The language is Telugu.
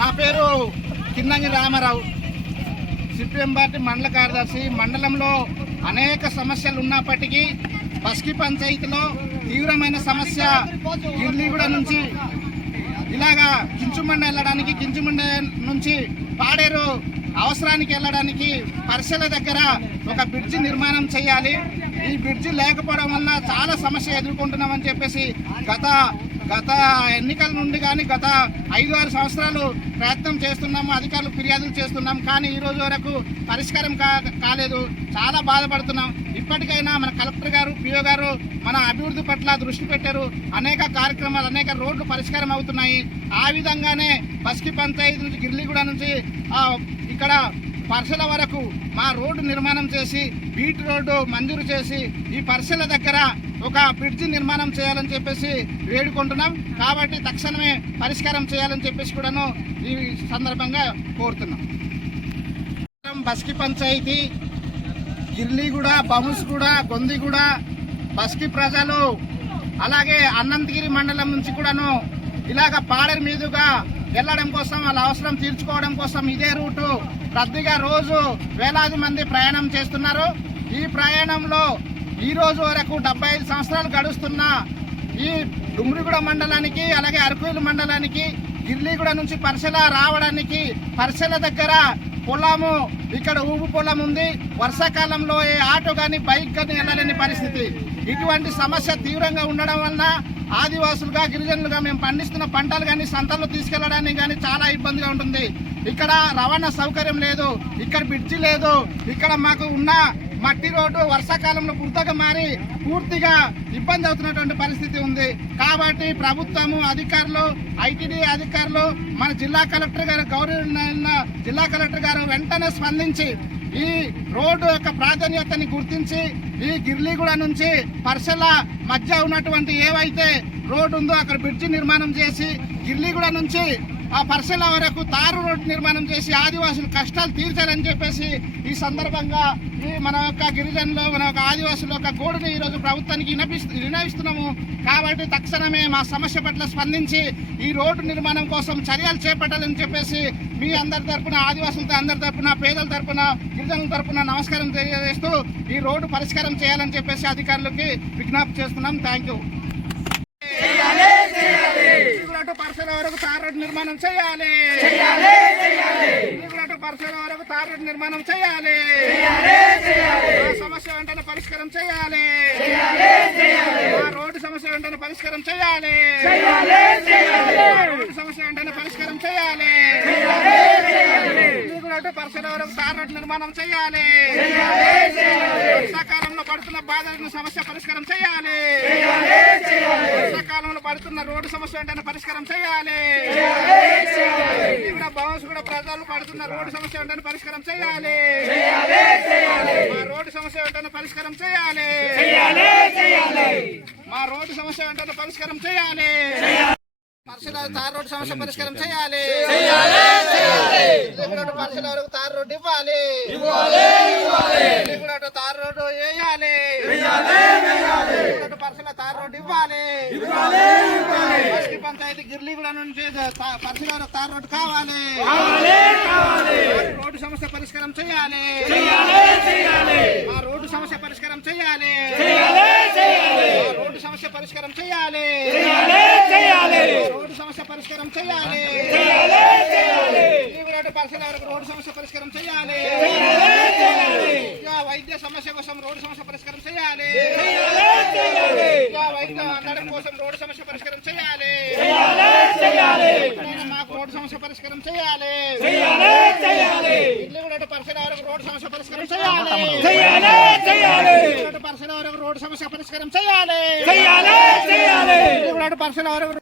నా పేరు కిన్నంగి రామారావు, సిపిఎం పార్టీ మండల కార్యదర్శి. మండలంలో అనేక సమస్యలు ఉన్నప్పటికీ బస్కి పంచాయతీలో తీవ్రమైన సమస్య గిర్లీగూడ నుంచి ఇలాగా కించుమండ వెళ్ళడానికి, కించుమండ నుంచి పాడేరు అవసరానికి వెళ్ళడానికి పరిసల దగ్గర ఒక బ్రిడ్జి నిర్మాణం చేయాలి. ఈ బ్రిడ్జి లేకపోవడం వల్ల చాలా సమస్య ఎదుర్కొంటున్నామని చెప్పేసి గత ఎన్నికల నుండి కానీ గత 5-6 సంవత్సరాలు ప్రయత్నం చేస్తున్నాము, అధికారులు ఫిర్యాదులు చేస్తున్నాం. కానీ ఈ రోజు వరకు పరిష్కారం కాలేదు. చాలా బాధపడుతున్నాం. ఇప్పటికైనా మన కలెక్టర్ గారు, పిఓ గారు మన అభివృద్ధి పట్ల దృష్టి పెట్టారు. అనేక కార్యక్రమాలు, అనేక రోడ్లు పరిష్కారం అవుతున్నాయి. ఆ విధంగానే బస్కి పంచాయతీ నుంచి గిర్లీగూడ నుంచి ఇక్కడ పర్సల వరకు మా రోడ్డు నిర్మాణం చేసి బీట్ రోడ్డు మంజూరు చేసి ఈ పర్సల దగ్గర ఒక బ్రిడ్జి నిర్మాణం చేయాలని చెప్పేసి వేడుకుంటున్నాం. కాబట్టి తక్షణమే పరిష్కారం చేయాలని చెప్పేసి కూడాను ఈ సందర్భంగా కోరుతున్నాం. బస్కి పంచాయతీ, గిర్లీగూడ, బముస్గూడ, గొందిగూడ బస్కి ప్రజలు, అలాగే అనంతగిరి మండలం నుంచి కూడాను ఇలాగ పాడేరు మీదుగా వెళ్ళడం కోసం, వాళ్ళ అవసరం తీర్చుకోవడం కోసం ఇదే రూటు రద్దీగా రోజు వేలాది మంది ప్రయాణం చేస్తున్నారు. ఈ ప్రయాణంలో ఈ రోజు వరకు 75 సంవత్సరాలు గడుస్తున్న ఈ డుమ్రిగూడ మండలానికి, అలాగే అరకులు మండలానికి గిర్లీగూడ నుంచి పర్సల రావడానికి పర్సల దగ్గర పొలము, ఇక్కడ ఊపు పొలం ఉంది. వర్షాకాలంలో ఏ ఆటో కానీ బైక్ కానీ వెళ్ళలేని పరిస్థితి. ఇటువంటి సమస్య తీవ్రంగా ఉండడం వలన ఆదివాసులుగా, గిరిజనులుగా మేము పండిస్తున్న పంటలు కానీ సంతల్లో తీసుకెళ్లడానికి కానీ చాలా ఇబ్బందిగా ఉంటుంది. ఇక్కడ రవాణా సౌకర్యం లేదు, ఇక్కడ బ్రిడ్జి లేదు. ఇక్కడ మాకు ఉన్న మట్టి రోడ్డు వర్షాకాలంలో బురదగా మారి పూర్తిగా ఇబ్బంది అవుతున్నటువంటి పరిస్థితి ఉంది. కాబట్టి ప్రభుత్వము, అధికారులు, ఐటీడీ అధికారులు, మన జిల్లా కలెక్టర్ గారు, గౌరవ జిల్లా కలెక్టర్ గారు వెంటనే స్పందించి ఈ రోడ్డు యొక్క ప్రాధాన్యతని గుర్తించి ఈ గిర్లీగూడ నుంచి పర్సల మధ్య ఉన్నటువంటి ఏవైతే రోడ్డు ఉందో అక్కడ బ్రిడ్జి నిర్మాణం చేసి గిర్లీగూడ నుంచి ఆ పర్సల వరకు తారు రోడ్డు నిర్మాణం చేసి ఆదివాసుల కష్టాలు తీర్చాలని చెప్పేసి ఈ సందర్భంగా ఈ మన యొక్క గిరిజనులు, మన యొక్క ఆదివాసుల యొక్క గోడుని ఈరోజు ప్రభుత్వానికి వినయిస్తున్నాము. కాబట్టి తక్షణమే మా సమస్య పట్ల స్పందించి ఈ రోడ్డు నిర్మాణం కోసం చర్యలు చేపట్టాలని చెప్పేసి మీ అందరి తరఫున, ఆదివాసులతో అందరి తరఫున, పేదల తరఫున, గిరిజనుల తరఫున నమస్కారం తెలియజేస్తూ ఈ రోడ్డు పరిష్కారం చేయాలని చెప్పేసి అధికారులకి విజ్ఞప్తి చేస్తున్నాం. Thank you. పర్సల వరకు తార్ రోడ్డు నిర్మాణం చేయాలి. పర్సల వరకు తార్ రోడ్డు నిర్మాణం చేయాలి. సమస్య వెంటనే పరిష్కారం చేయాలి. రోడ్డు సమస్య వెంటనే పరిష్కారం చేయాలి. రోడ్డు సమస్య వెంటనే పరిష్కారం చేయాలి. పర్సల వరకు తార్ రోడ్డు నిర్మాణం చేయాలి. వర్షాకాలంలో పడుతున్న బాధలను సమస్య పరిష్కారం చేయాలి. వర్షాకాలంలో పడుతున్న రోడ్డు సమస్య వెంటనే పరిష్కారం చేయాలి. భవన్స్ కూడా ప్రజలు పడుతున్న రోడ్డు సమస్య వెంటనే పరిష్కారం చేయాలి. మా రోడ్డు సమస్య వెంటనే పరిష్కారం చేయాలి. మా రోడ్డు సమస్య వెంటనే పరిష్కారం చేయాలి. పర్సల తార్ రోడ్డు సమస్య పరిష్కారం చేయాలి. పర్సల వరకు తార్ రోడ్డు ఇవ్వాలి. తార్ రోడ్డు వేయాలి. పర్సల తార్ రోడ్డు ఇవ్వాలి. బస్కి పంచాయతీ గిర్లీగూడ నుంచి పర్సల వరకు తార్ రోడ్డు కావాలి. రోడ్డు సమస్య పరిష్కారం చేయాలి. మా రోడ్డు సమస్య పరిష్కారం చేయాలి. రోడ్డు సమస్య పరిష్కారం చేయాలి. రోడ్డు సమస్య పరిష్కారం చేయాలి. పర్సల వరకు రోడ్డు సమస్య పరిష్కారం చేయాలి. వైద్య సమస్య కోసం రోడ్డు సమస్య పరిష్కారం చేయాలి. వైద్య అందడం కోసం రోడ్డు సమస్య పరిష్కారం చేయాలి. మాకు రోడ్డు సమస్య పరిష్కారం చేయాలి. ఇల్లు కూడా పర్సల వరకు రోడ్డు సమస్య పరిష్కారం చేయాలి. పర్సల వరకు రోడ్డు సమస్య పరిష్కారం చేయాలి. పర్సల వరకు